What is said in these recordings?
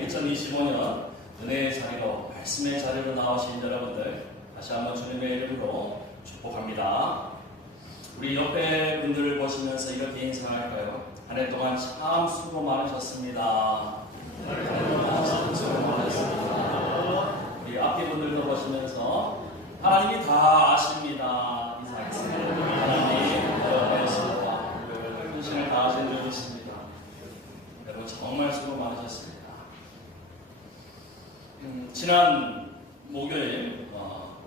2025년 은혜의 자리로, 말씀의 자리로 나오신 여러분들 다시 한번 주님의 이름으로 축복합니다. 우리 옆에 분들을 보시면서 이렇게 인사할까요? 한 해 동안 참 수고 많으셨습니다. 참 수고 많으셨습니다. 우리 앞에 분들도 보시면서 하나님이 다 아십니다. 인사하겠습니다. 하나님 여러분의 수고와 헌신을 다하신 줄 믿습니다. 여러분 정말 수고 많으셨습니다. 지난 목요일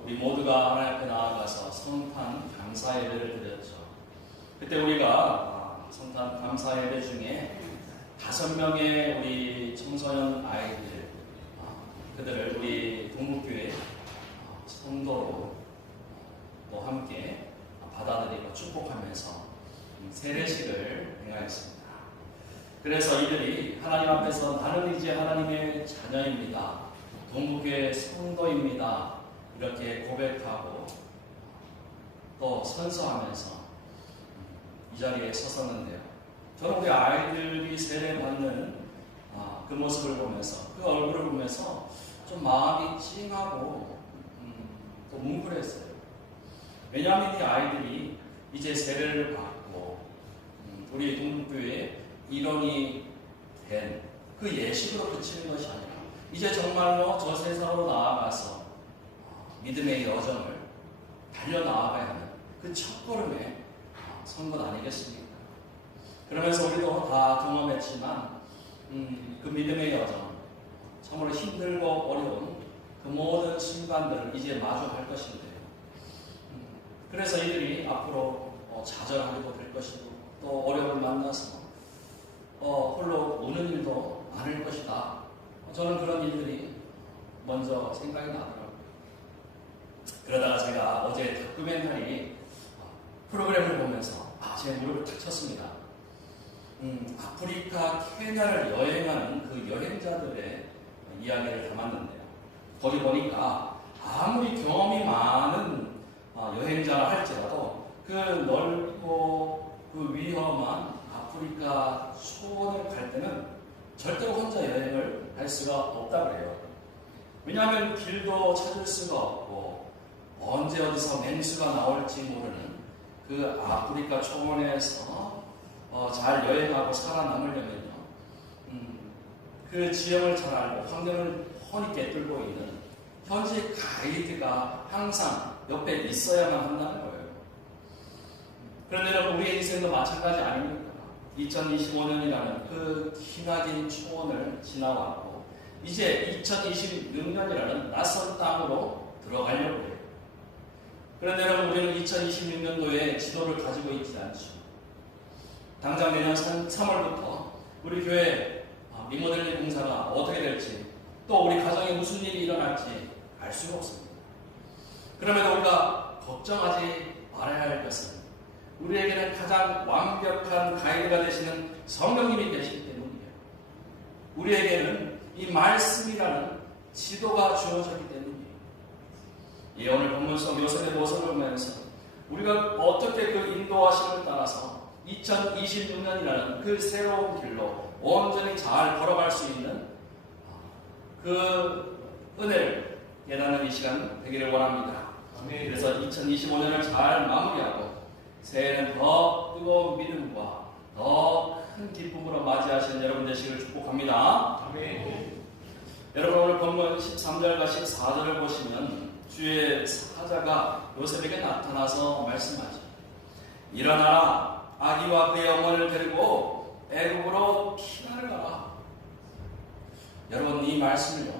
우리 모두가 하나님 앞에 나아가서 성탄 감사 예배를 드렸죠. 그때 우리가 성탄 감사 예배 중에 5명의 우리 청소년 아이들, 그들을 우리 동북교회 성도로 또 함께 받아들이고 축복하면서 세례식을 행하였습니다. 그래서 이들이 하나님 앞에서 나는 이제 하나님의 자녀입니다, 동북교회 성도입니다, 이렇게 고백하고 또 선서하면서 이 자리에 섰었는데요. 저는 우리 아이들이 세례받는 그 모습을 보면서, 그 얼굴을 보면서 좀 마음이 찡하고 또 뭉클했어요. 왜냐하면 이 아이들이 이제 세례를 받고 우리 동북교회의 일원이 된 그 예식으로 그치는 것이 아니라 이제 정말로 저 세상으로 나아가서 믿음의 여정을 달려나아가야 하는 그 첫걸음에 선 것 아니겠습니까? 그러면서 우리도 다 경험했지만 그 믿음의 여정, 참으로 힘들고 어려운 그 모든 순간들을 이제 마주할 것인데요. 그래서 이들이 앞으로 좌절하게도 될 것이고 또 어려움을 만나서 홀로 우는 일도 많을 것이다. 저는 그런 일들이 먼저 생각이 나더라고요. 그러다가 제가 어제 다큐멘터리 프로그램을 보면서 제 무릎을 탁 쳤습니다. 아프리카 케냐를 여행하는 그 여행자들의 이야기를 담았는데요. 거기 보니까 아무리 경험이 많은 여행자라 할지라도 그 넓고 그 위험한 아프리카 초원을 갈 때는 절대로 혼자 여행을 할 수가 없다고 해요. 왜냐하면 길도 찾을 수가 없고 언제 어디서 맹수가 나올지 모르는 그 아프리카 초원에서 잘 여행하고 살아남으려면요, 그 지형을 잘 알고 환경을 훤히 꿰뚫고 있는 현지 가이드가 항상 옆에 있어야만 한다는 거예요. 그런데 여러분, 우리의 인생도 마찬가지 아닙니까? 2025년이라는 그 기나긴 초원을 지나왔고 이제 2026년이라는 낯선 땅으로 들어가려고 해요. 그런데 여러분, 우리는 2026년도에 지도를 가지고 있지 않죠. 당장 내년 3월부터 우리 교회 리모델링 공사가 어떻게 될지, 또 우리 가정에 무슨 일이 일어날지 알 수가 없습니다. 그러면 우리가 걱정하지 말아야 할 것은 우리에게는 가장 완벽한 가이드가 되시는 성령님이 계시기 때문이에요. 우리에게는 이 말씀이라는 지도가 주어졌기 때문이에요. 오늘 본문 속 요셉의 모습을 보면서 우리가 어떻게 그 인도하심을 따라서 2026년이라는 그 새로운 길로 온전히 잘 걸어갈 수 있는 그 은혜를 깨닫는 이 시간 되기를 원합니다. 그래서 2025년을 잘 마무리하고 새해에는 더 뜨거운 믿음과 더 큰 기쁨으로 맞이하시는 여러분 되시기를 축복합니다. 아멘. 여러분, 오늘 본문 13절과 14절을 보시면 주의 사자가 요셉에게 나타나서 말씀하죠. 일어나라, 아기와 그의 어머니를 데리고 애굽으로 피난을 가라. 여러분, 이 말씀을요,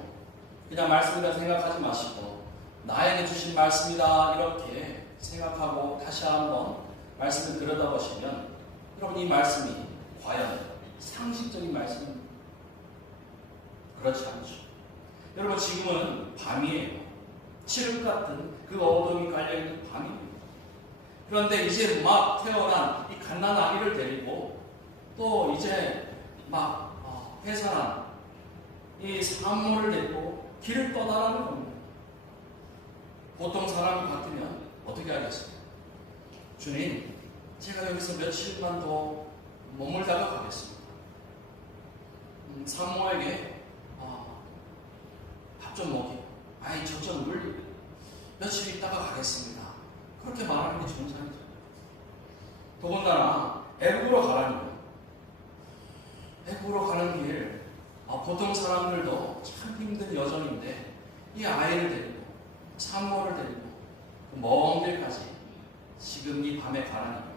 그냥 말씀이라 생각하지 마시고 나에게 주신 말씀이다 이렇게 생각하고 다시 한번 말씀을 들여다보시면 여러분, 이 말씀이 과연 상식적인 말씀입니다. 그렇지 않죠. 여러분, 지금은 밤이에요. 칠흑 같은 그 어둠이 깔려있는 밤입니다. 그런데 이제 막 태어난 이 갓난 아기를 데리고 또 이제 막 해산한 이 산모를 데리고 길을 떠나라는 겁니다. 보통 사람이 같으면 어떻게 하겠습니까? 주님, 제가 여기서 며칠만 더 머물다가 가겠습니다. 산모에게 좀 먹이고, 아이 젖 좀 물리고, 며칠 있다가 가겠습니다. 그렇게 말하는 게 정상이죠. 더군다나 애국으로 가라는 거예요. 애국으로 가는 길, 보통 사람들도 참 힘든 여정인데 이 아이를 데리고 산모를 데리고 먼 길까지 지금 이 밤에 가라는 거예요.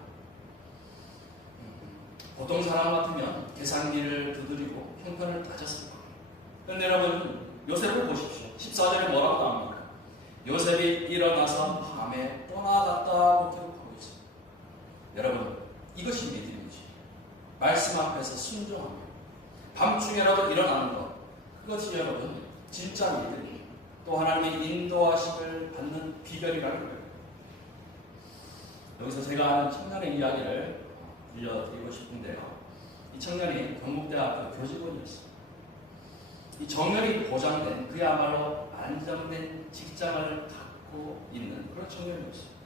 보통 사람 같으면 계산기를 두드리고 형편을 따졌을 거예요. 그런데 여러분 요셉을 보십시오. 14절에 뭐라고 나옵니까? 요셉이 일어나서 밤에 떠나갔다고 기록하고 있습니다. 여러분 이것이 믿음이지. 말씀 앞에서 순종합니다. 밤중에라도 일어나는 것, 그것이 여러분 진짜 믿음이에요. 또 하나님의 인도하심을 받는 비결이라는 거예요. 여기서 제가 아는 청년의 이야기를 들려드리고 싶은데요. 이 청년이 경북대학교 교직원이었습니다. 이 정년이 보장된 그야말로 안정된 직장을 갖고 있는 그런 청년이었습니다.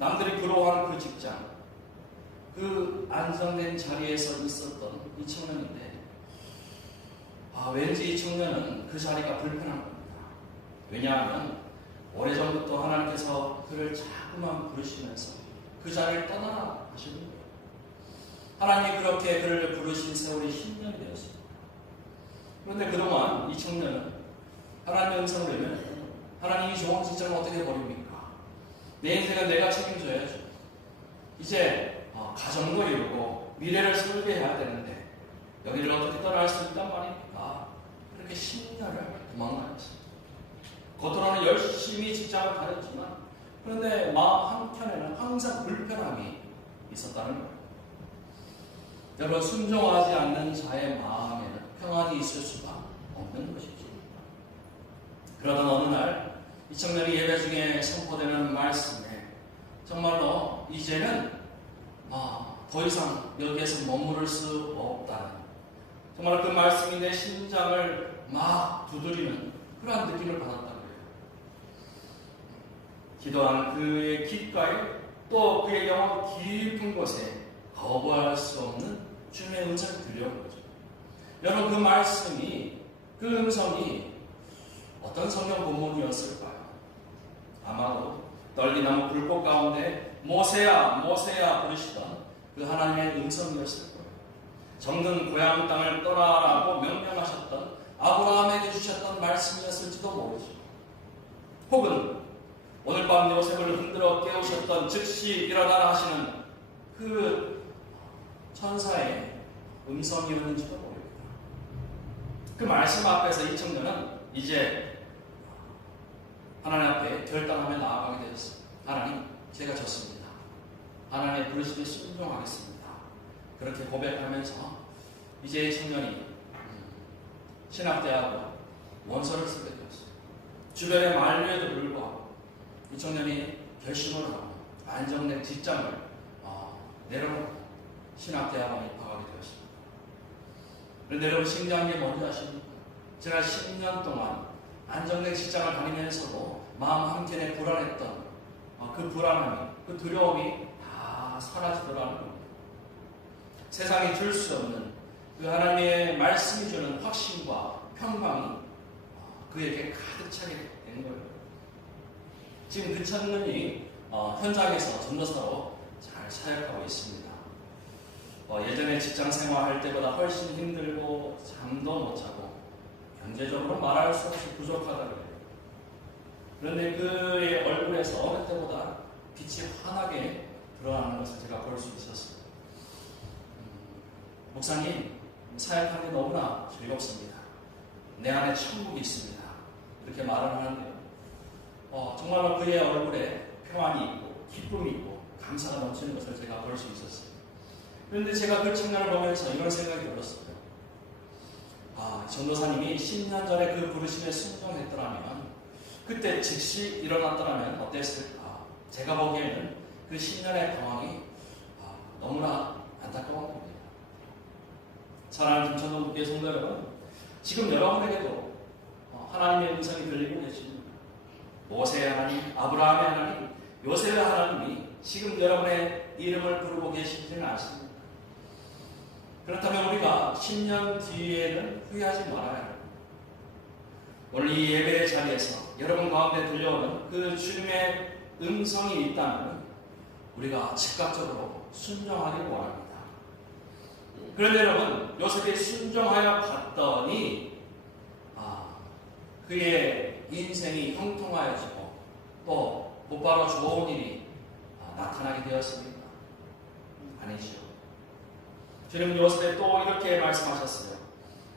남들이 부러워하는 그 직장, 그 안정된 자리에서 있었던 이 청년인데 왠지 이 청년은 그 자리가 불편한 겁니다. 왜냐하면 오래전부터 하나님께서 그를 자꾸만 부르시면서 그 자리를 떠나라 하시는 거예요. 하나님이 그렇게 그를 부르신 세월이 10년이 되었습니다. 그런데 그동안 이 청년은 하나님의 음성을 들으면 하나님이 좋은 직장을 어떻게 버립니까? 내 인생은 내가 책임져야죠. 이제 가정도 이루고 미래를 설계해야 되는데 여기를 어떻게 떠날 수 있단 말입니까? 그렇게 10년을 도망다녔습니다. 겉으로는 열심히 직장을 다녔지만 그런데 마음 한켠에는 항상 불편함이 있었다는 거예요. 여러분 순종하지 않는 자의 마음에는 평안이 있을 수가 없는 것이죠. 그러던 어느 날 이 청년이 예배 중에 선포되는 말씀에 정말로 이제는 더 이상 여기에서 머무를 수 없다는 정말 그 말씀이 내 심장을 막 두드리는 그러한 느낌을 받았다는 거예요. 기도한 그의 귓가에 또 그의 영혼 깊은 곳에 거부할 수 없는 주님의 음성이 들려온 거죠. 여러분 그 말씀이 그 음성이 어떤 성경 본문이었을까요? 아마도 떨기나무 불꽃 가운데 모세야 모세야 부르시던 그 하나님의 음성이었을 거예요. 정든 고향 땅을 떠나라고 명령하셨던 아브라함에게 주셨던 말씀이었을지도 모르죠. 혹은 오늘 밤 요셉을 흔들어 깨우셨던 즉시 일어나라 하시는 그 천사의 음성이었는지도 모릅니다. 그 말씀 앞에서 이 청년은 이제 하나님 앞에 결단하며 나아가게 되었습니다. 하나님, 제가 졌습니다. 하나님의 부르심에 순종하겠습니다. 그렇게 고백하면서 이제 이 청년이 신학대학원 원서를 쓰게 되었습니다. 주변의 만류에도 불구하고 이 청년이 결심을 하고 안정된 직장을 내려놓고 신학대학원에 입학하게 되었습니다. 그런데 여러분 신기한 게 뭔지 아십니까? 제가 10년 동안 안정된 직장을 다니면서도 마음 한켠에 불안했던 그 불안함이, 그 두려움이 다 사라지더라는 겁니다. 세상이 줄 수 없는 그 하나님의 말씀이 주는 확신과 평강이 그에게 가득 차게 된 거예요. 지금 그 청년이 현장에서 전도사로 잘 사역하고 있습니다. 예전에 직장 생활할 때보다 훨씬 힘들고 잠도 못 자고 경제적으로 말할 수 없이 부족하다고 해요. 그런데 그의 얼굴에서 어느 때보다 빛이 환하게 드러나는 것을 제가 볼 수 있었습니다. 목사님, 사역하는 게 너무나 즐겁습니다. 내 안에 천국이 있습니다. 이렇게 말을 하는데요. 정말로 그의 얼굴에 평안이 있고 기쁨이 있고 감사가 넘치는 것을 제가 볼 수 있었어요. 그런데 제가 그 청년을 보면서 이런 생각이 들었어요. 전도사님이 10년 전에 그 부르심에 순종했더라면 그때 즉시 일어났더라면 어땠을까? 제가 보기에는 그 10년의 방황이 너무나 안타까운 겁니다. 사랑하는 김천동 국회 성도 여러분, 지금 여러분에게도 하나님의 음성이 들리고 계십니다. 모세의 하나님, 아브라함의 하나님, 요셉의 하나님이 지금 여러분의 이름을 부르고 계시지는 않습니다. 그렇다면 우리가 10년 뒤에는 후회하지 말아야 합니다. 오늘 이 예배의 자리에서 여러분 가운데 들려오는 그 주님의 음성이 있다면 우리가 즉각적으로 순종하기를 원합니다. 그런데 여러분, 요셉이 순종하여 갔더니 그의 인생이 형통하여지고 또 곧바로 좋은 일이 나타나게 되었습니다. 아니죠. 주님은 요셉에 또 이렇게 말씀하셨어요.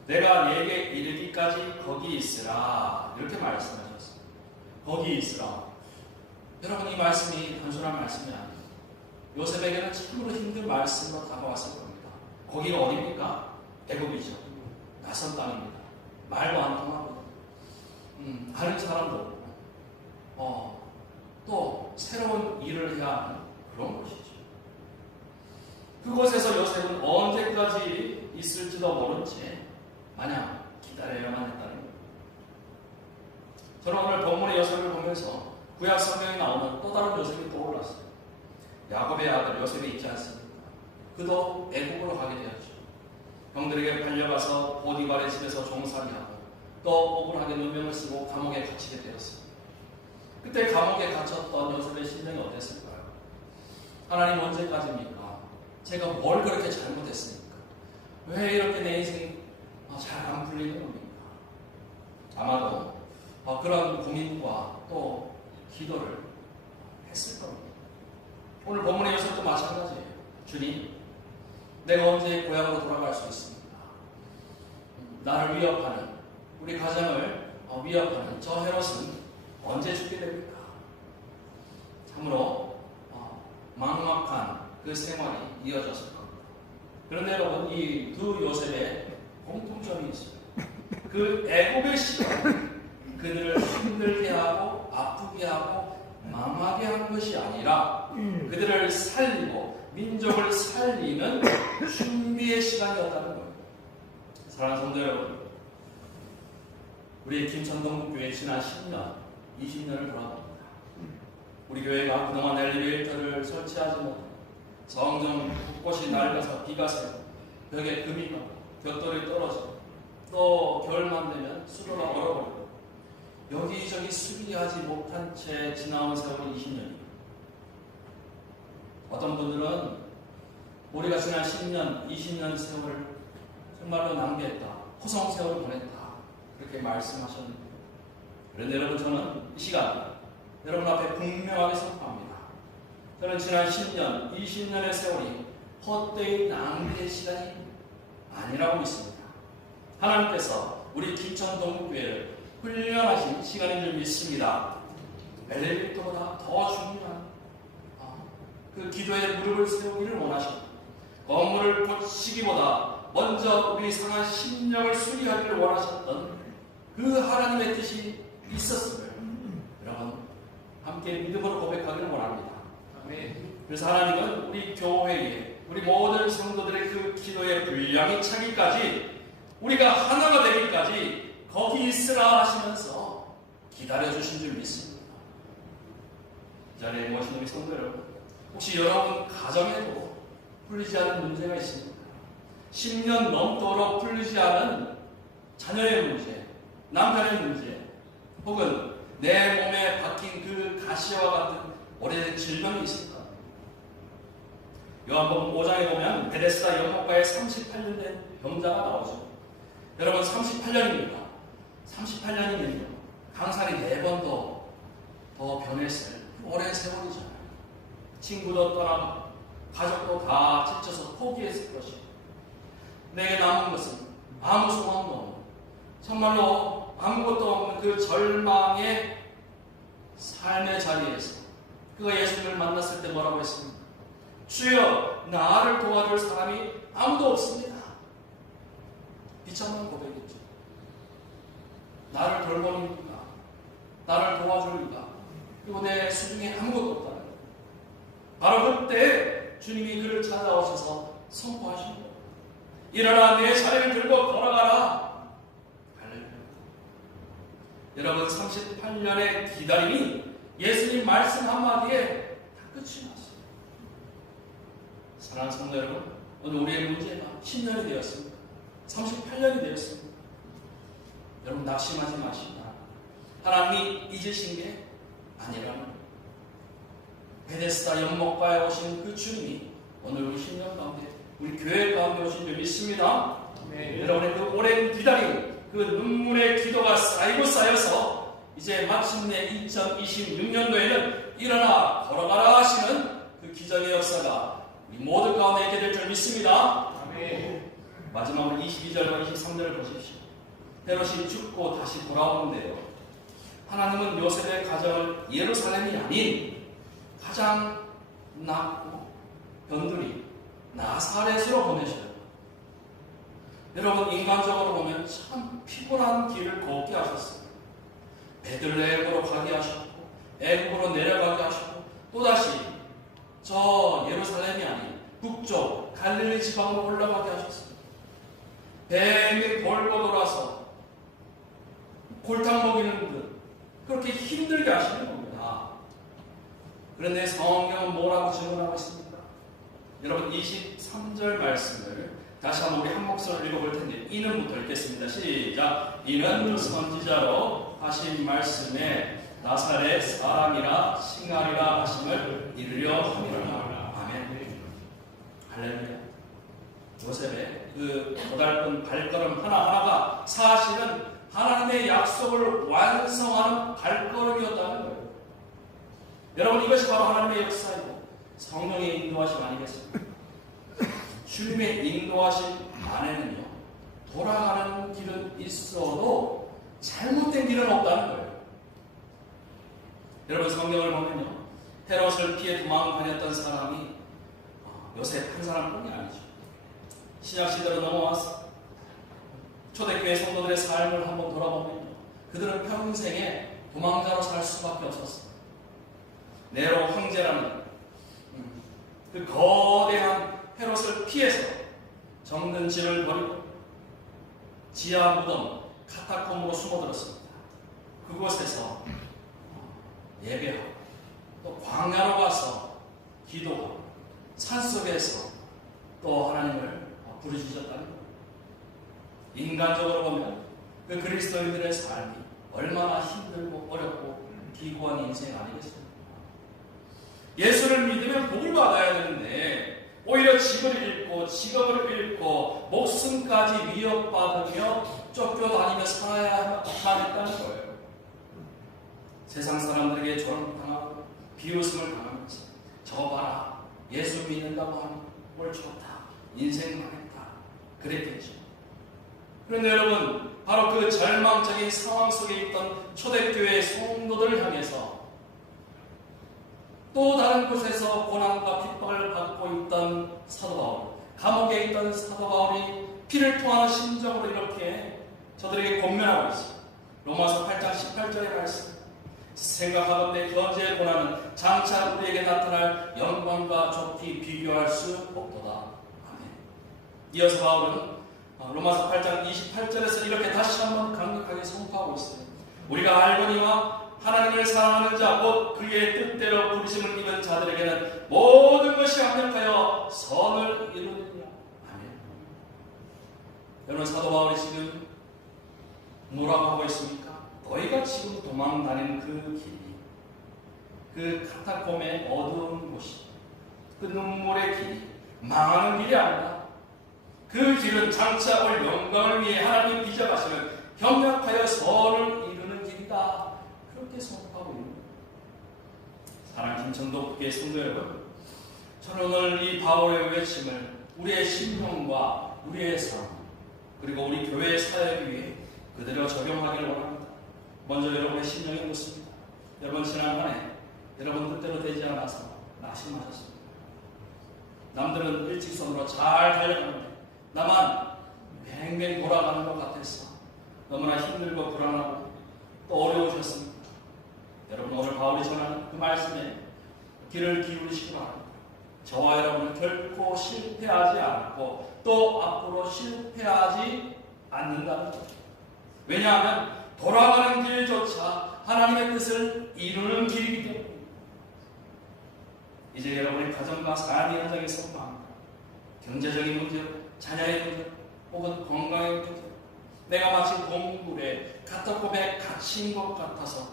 내가 네게 이르기까지 거기 있으라. 이렇게 말씀하셨어요. 거기 있으라. 여러분, 이 말씀이 단순한 말씀이 아니에요. 요셉에게는 참으로 힘든 말씀으로 다가왔을 겁니다. 거기가 어디입니까? 애굽이죠. 낯선 땅입니다. 말도 안 통하고 아는 사람도 없고 또 새로운 일을 해야 하는 그런 곳이죠. 그곳에서 요셉은 언제까지 있을지도 모른 채 마냥 기다려야만 했다는 거예요. 저는 오늘 본문의 요셉을 보면서 구약 성경에 나오는 또 다른 요셉이 떠올랐어요. 야곱의 아들 요셉이 있지 않습니까? 그도 애국으로 가게 되었죠. 형들에게 팔려가서 보디발의 집에서 종살이하고 또 억울하게 누명을 쓰고 감옥에 갇히게 되었습니다. 그때 감옥에 갇혔던 요셉의 심정이 어땠을까요? 하나님 언제까지입니까? 제가 뭘 그렇게 잘못했습니까? 왜 이렇게 내 인생이 잘 안 풀리는 겁니까? 아마도 그런 고민과 또 기도를 했을 겁니다. 오늘 본문의 요셉도 마찬가지예요. 주님, 내가 언제 고향으로 돌아갈 수 있습니까? 나를 위협하는, 우리 가정을 위협하는 저 헤롯은 언제 죽게 됩니까? 참으로 막막한 그 생활이 이어졌을 겁니다. 그런데 여러분, 이 두 요셉의 공통점이 있어요. 그 애굽의 시간, 그들을 힘들게 하고 아프게 하고 망하게 한 것이 아니라 그들을 살리고 민족을 살리는 준비의 시간이었다는 거예요. 사랑하는 성도 여러분, 우리 김천동국교회 지난 10년, 20년을 돌아봅니다. 우리 교회가 그동안 엘리베이터를 설치하지 못하고 점점 곳곳이 낡아서 비가 새고 벽에 금이 가고 벽돌이 떨어지고 또 겨울만 되면 수도가 얼어버리고 여기저기 수리하지 못한 채 지나온 세월이 20년입니다. 어떤 분들은 우리가 지난 10년, 20년 세월을 정말로 낭비했다, 호성세월을 보냈다, 그렇게 말씀하셨는데, 그런데 여러분, 저는 이 시간 여러분 앞에 분명하게 선포합니다. 저는 지난 10년, 20년의 세월이 헛되이 낭비된 시간이 아니라고 믿습니다. 하나님께서 우리 김천동국교회를 훈련하신 시간인 줄 믿습니다. 엘리베이터보다 더 중요한 그 기도에 무릎을 세우기를 원하십니다. 건물을 고치기보다 먼저 우리 상한 심령을 수리하기를 원하셨던 그 하나님의 뜻이 있었음을 여러분 함께 믿음으로 고백하기를 원합니다. 그래서 하나님은 우리 교회에, 우리 모든 성도들의 그 기도의 분량이 차기까지, 우리가 하나가 되기까지 거기 있으라 하시면서 기다려주신 줄 믿습니다. 이 자리에 모신 우리 성도 여러분, 혹시 여러분 가정에도 풀리지 않은 문제가 있습니까? 10년 넘도록 풀리지 않은 자녀의 문제, 남편의 문제, 혹은 내 몸에 박힌 그 가시와 같은 오래된 질병이 있습니까? 요한복음 5장에 보면 베데스다 연못가에 38년 된 병자가 나오죠. 여러분, 38년입니다. 38년이면요, 강산이 4번도 더 변했을 오랜 세월이잖아요. 친구도 떠나고 가족도 다 지쳐서 포기했을 것이고, 내게 남은 것은 아무 소망도 없는, 정말로 아무것도 없는 그 절망의 삶의 자리에서 그가 예수님을 만났을 때 뭐라고 했습니까? 주여, 나를 도와줄 사람이 아무도 없습니다. 비참한 고백이죠. 나를 돌보는 이가, 나를 도와줄 이가, 그리고 내 수중에 아무것도 없다는 거예요. 바로 그때 주님이 그를 찾아오셔서 선포하신 거예요. 일어나 내 자리를 들고 걸어가라. 여러분, 38년의 기다림이 예수님 말씀 한마디에 다 끝이 났어요. 사랑하는 성도 여러분, 오늘 우리의 문제가 10년이 되었습니다. 38년이 되었습니다. 여러분 낙심하지 마십니다. 하나님이 잊으신 게 아니라는 거예요. 베데스다 연못가에 오신 그 주님이 오늘 우리 신령 가운데, 우리 교회 가운데 오신 줄 믿습니다. 네. 여러분의 그 오랜 기다림, 그 눈물의 기도가 쌓이고 쌓여서 이제 마침내 2026년도에는 일어나 걸어가라 하시는 그 기적의 역사가 우리 모두 가운데 있게 될 줄 믿습니다. 아멘. 마지막으로 22절과 23절을 보십시오. 헤롯이 죽고 다시 돌아오는데요, 하나님은 요셉의 가정을 예루살렘이 아닌 가장 낮고 변두리 나사렛으로 보내셔요. 여러분, 인간적으로 보면 참 피곤한 길을 걷게 하셨어요. 베들레헴으로 가게 하셨고, 애굽으로 내려가게 하셨고, 또다시 저 예루살렘이 아닌 북쪽 갈릴리 지방으로 올라가게 하셨어요. 뱀이 돌고 돌아서 골탕 먹이는 듯 그렇게 힘들게 하시는 겁니다. 그런데 성경은 뭐라고 증언하고 있습니까? 여러분, 23절 말씀을 다시 한번 우리 한 목소리로 읽어볼 텐데, 이는부터 읽겠습니다. 시작. 이는 선지자로 하신 말씀에 나사렛 사람이라 칭하리라 하심을 이루려 함이라. 아멘. 할렐루야. 요셉의 그 고달픈 발걸음 하나하나가 사실은 하나님의 약속을 완성하는 발걸음이었다는 거예요. 여러분, 이것이 바로 하나님의 역사이고 성령의 인도하심 아니겠습니까? 주님의 인도하심 안에는요, 돌아가는 길은 있어도 잘못된 길은 없다는 거예요. 여러분, 성경을 보면요, 헤롯을 피해 도망다녔던 사람이 요셉 한 사람뿐이 아니죠. 신약시대로 넘어와서 초대교회 성도들의 삶을 한번 돌아보면요, 그들은 평생에 도망자로 살 수밖에 없었어요. 네로 황제라는 그 거대한 헤롯을 피해서 정든 집을 버리고 지하 무덤 카타콤으로 숨어들었습니다. 그곳에서 예배하고 또 광야로 가서 기도하고 산속에서 또 하나님을 부르짖었다는 거예요. 인간적으로 보면 그 그리스도인들의 삶이 얼마나 힘들고 어렵고 기구한 인생 아니겠습니까? 예수를 믿으면 복을 받아야 되는데 오히려 집을 잃고 직업을 잃고 목숨까지 위협받으며 쫓겨다니며 살아야만 했다는 거예요. 세상 사람들에게 조롱당하고 비웃음을 당하면서 저거 봐라, 예수 믿는다고 하면 뭘 좋다, 인생 망했다, 그랬겠죠. 그런데 여러분, 바로 그 절망적인 상황 속에 있던 초대교회 성도들을 향해서 또 다른 곳에서 고난과 핍박을 받고 있던 사도 바울, 감옥에 있던 사도 바울이 피를 토하는 심정으로 이렇게 저들에게 권면하고 있습니다. 로마서 8장 18절의 말씀, 생각하건대 현재의 고난은 장차 우리에게 나타날 영광과 좋게 비교할 수 없도다. 아멘. 이어서 바울은 로마서 8장 28절에서 이렇게 다시 한번 강력하게 선포하고 있어요. 우리가 알거니와 하나님을 사랑하는 자, 곧 그의 뜻대로 부르심을 입은 자들에게는 모든 것이 합력하여 선을 이루느니라. 아멘. 여러분, 사도 바울이 지금 뭐라고 하고 있습니까? 너희가 지금 도망다니는 그 길이, 그 카타콤의 어두운 곳이, 그 눈물의 길이 망하는 길이 아니라 그 길은 장차 올 영광을 위해 하나님이 빚어가시는 협력하여 선을 이루는 길이다. 그렇게 선포하고 있는 거예요. 사랑하는 김천도 성도 여러분, 저는 오늘 이 바울의 외침을 우리의 심령과 우리의 삶, 그리고 우리 교회의 사역 위에 그대로 적용하기를 원합니다. 먼저 여러분의 심령에 묻습니다. 여러분, 지난 한 해 여러분 뜻대로 되지 않아서 낙심하셨습니다. 남들은 일직선으로 잘 달려가는데 나만 뱅뱅 돌아가는 것 같아서 너무나 힘들고 불안하고 또 어려우셨습니다. 여러분, 오늘 바울이 전하는 그 말씀에 귀를 기울이시기 바랍니다. 저와 여러분은 결코 실패하지 않고 또 앞으로 실패하지 않는다는 것. 왜냐하면 돌아가는 길조차 하나님의 뜻을 이루는 길이기 때문입니다. 이제 여러분의 가정과 삶의 현장에 선포합니다. 경제적인 문제, 자녀의 문제, 혹은 건강의 문제, 내가 마치 동굴에 카타콤에 갇힌 것 같아서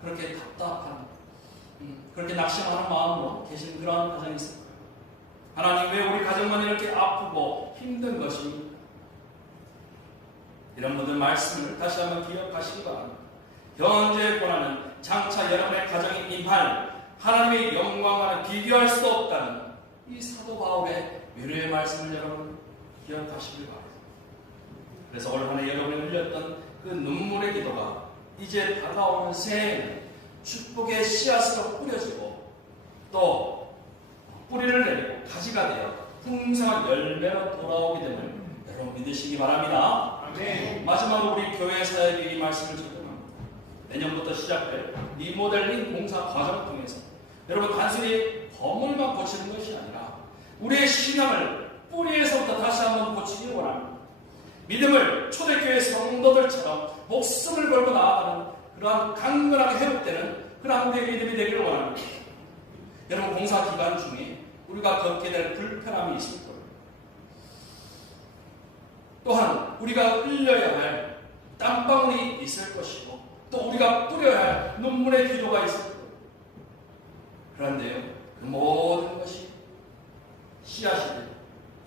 그렇게 답답한, 그렇게 낙심하는 마음으로 계신 그러한 가정이 있을 거예요. 하나님, 왜 우리 가정만 이렇게 아프고 힘든 것입니까? 이런 모든 말씀을 다시 한번 기억하시기 바랍니다. 현재의 고난은 장차 여러분의 가정에 임할 하나님의 영광과는 비교할 수 없다는 이 사도 바울의 위로의 말씀을 여러분 기억하시길 바랍니다. 그래서 올 한해 여러분이 흘렸던 그 눈물의 기도가 이제 다가오는 새해에는 축복의 씨앗으로 뿌려지고 또 뿌리를 내리고 가지가 되어 풍성한 열매로 돌아오게 됨을 여러분 믿으시기 바랍니다. 아멘. 마지막으로 우리 교회 사역의 이 말씀을 적용합니다. 내년부터 시작될 리모델링 공사 과정을 통해서 여러분 단순히 건물만 고치는 것이 아니라 우리의 신앙을 뿌리에서부터 다시 한번 고치기 원합니다. 믿음을 초대교회 성도들처럼 목숨을 걸고 나아가는 그러한 강건하게 회복되는 그러한 우리의 믿음이 되기를 원합니다. 여러분 공사 기간 중에 우리가 겪게 될 불편함이 있을 거예요. 또한 우리가 흘려야 할 땀방울이 있을 것이고 또 우리가 뿌려야 할 눈물의 기도가 있을 거예요. 그런데요, 그 모든 것이 씨앗이 되고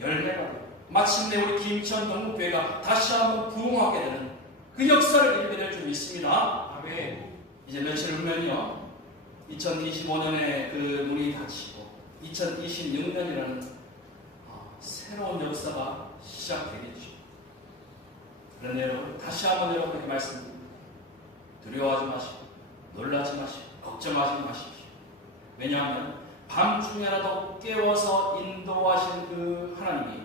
열매가 되고 마침내 우리 김천 동국교회가 다시 한번 부흥하게 되는 그 역사를 이루게 될 줄 믿습니다. 아멘. 이제 며칠 후면요 2025년에 그 문이 닫히고 2026년이라는 새로운 역사가 시작되겠죠. 그런데 여러분 다시 한번 여러분에게 말씀드립니다. 두려워하지 마시고 놀라지 마시고 걱정하지 마십시오. 왜냐하면 밤중에라도 깨워서 인도하신 그 하나님이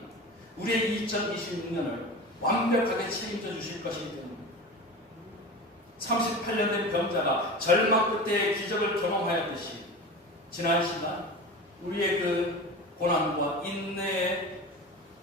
우리의 2026년을 완벽하게 책임져 주실 것이기 때문에 38년 된 병자가 절망 끝에 기적을 경험하였듯이 지난 시간 우리의 그 고난과 인내의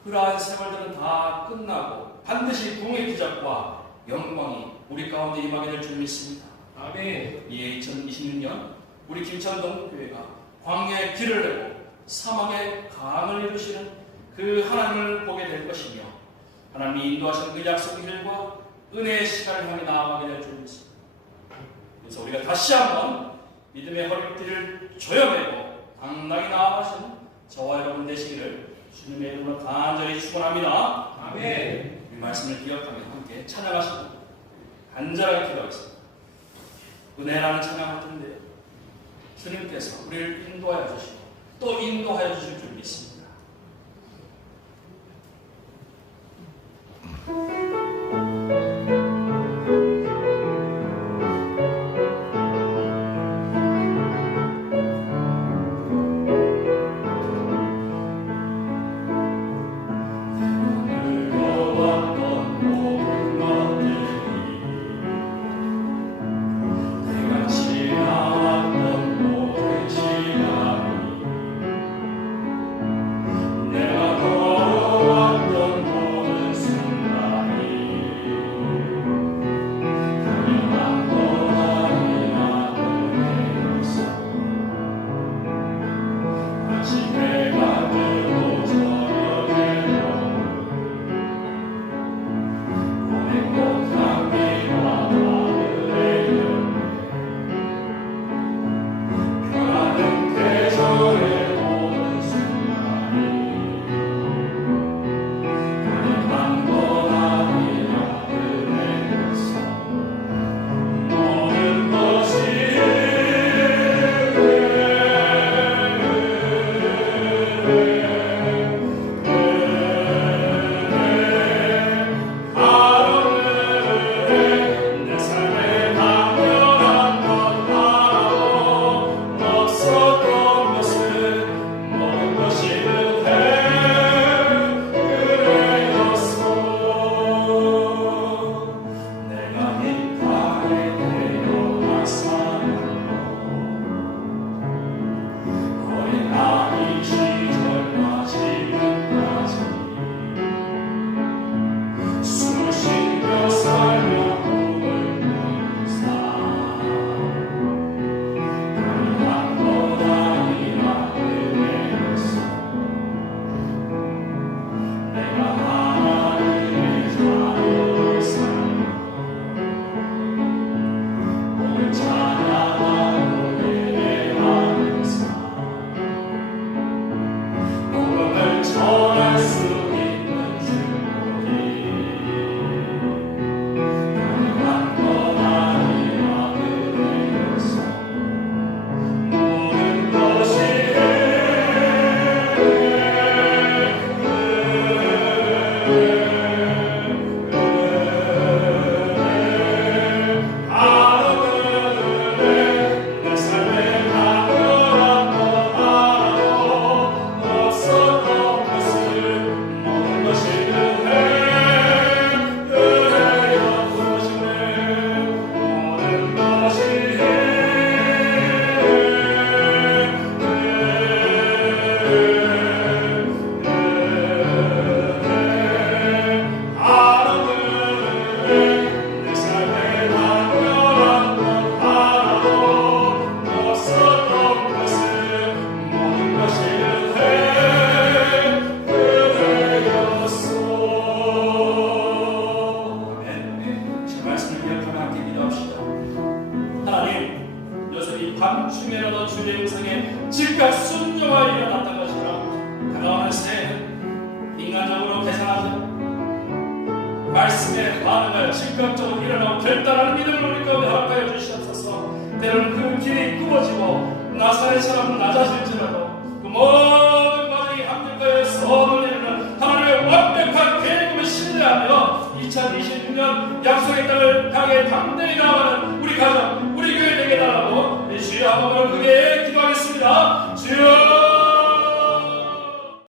그러한 세월들은 다 끝나고 반드시 부흥의 기적과 영광이 우리 가운데 임하게 될 줄 믿습니다. 아멘. 이에 2026년 우리 김천동교회가 광야의 길을 내고 사막의 강을 이루시는 그 하나님을 보게 될 것이며 하나님이 인도하신 그 약속의 길과 은혜의 시간을 향해 나아가게 될 줄 믿습니다. 그래서 우리가 다시 한번 믿음의 허리띠를 조여매고 당당히 나아가시는 저와 여러분 되시기를 주님의 이름으로 간절히 축원합니다. 아멘. 이 말씀을 기억하며 함께 찬양하시고 간절하게 기도하겠습니다. 은혜라는 찬양할 텐데요, 주님께서 우리를 인도하여 주시고 또 인도하여 주실 줄 믿습니다. 즉각 순종하여 일어났던 것처럼 다가오는 새해는 인간적으로 계산하지 말씀에 반응하여 즉각적으로 일어나고 결단하는 믿음을 우리 가운데 허락하여 주시옵소서. 때로는 그 길이 굽어지고 나사렛 사람은 낮아질지라도 그 모든 과정이 합력하여 선을 이루는 하나님의 완벽한 계획을 신뢰하며 2026년 약속의 땅을 향해 당당히 나아가는 우리 가정, 우리 교회 되게 달라고 주여 한번으로 그게